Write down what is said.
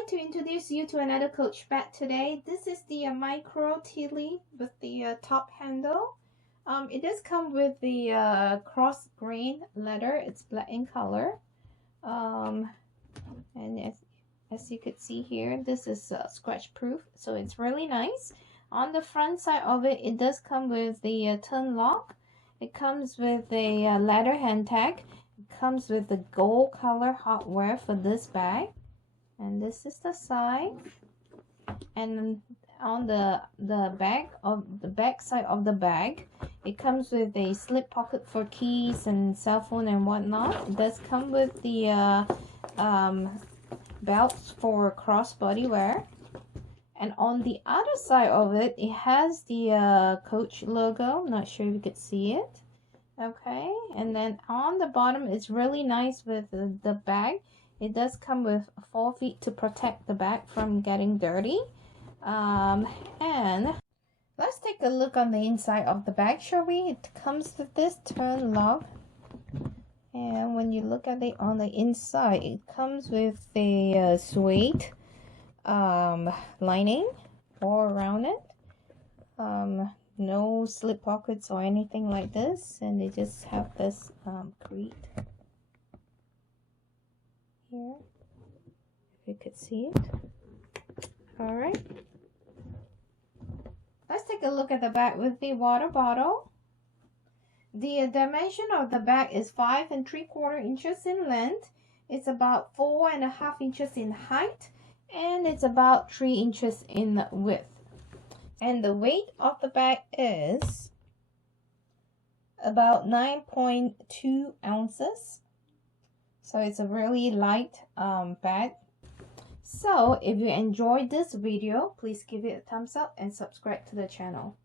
like to introduce you to another Coach bag today. This is the micro tea leaf with the top handle. It does come with the cross grain leather. It's black in color. And as you could see here, this is scratch proof, so it's really nice. On the front side of it, it does come with the turn lock. It comes with a leather hand tag. It comes with the gold color hardware for this bag. And this is the side, and on the back side of the bag, it comes with a slip pocket for keys and cell phone and whatnot. It does come with the belts for crossbody wear, and on the other side of it, it has the Coach logo. I'm not sure if you could see it. Okay, and then on the bottom, it's really nice with the bag. It does come with 4 feet to protect the bag from getting dirty. And let's take a look on the inside of the bag, shall we? It comes with this turn lock. And when you look at it on the inside, it comes with a suede lining all around it. No slip pockets or anything like this. And they just have this crease here, if you could see it. All right, let's take a look at the bag with the water bottle. The dimension of the bag is 5 3/4 inches in length. It's about 4.5 inches in height, and it's about 3 inches in width. And the weight of the bag is about 9.2 ounces. So it's a really light bag. So if you enjoyed this video, please give it a thumbs up and subscribe to the channel.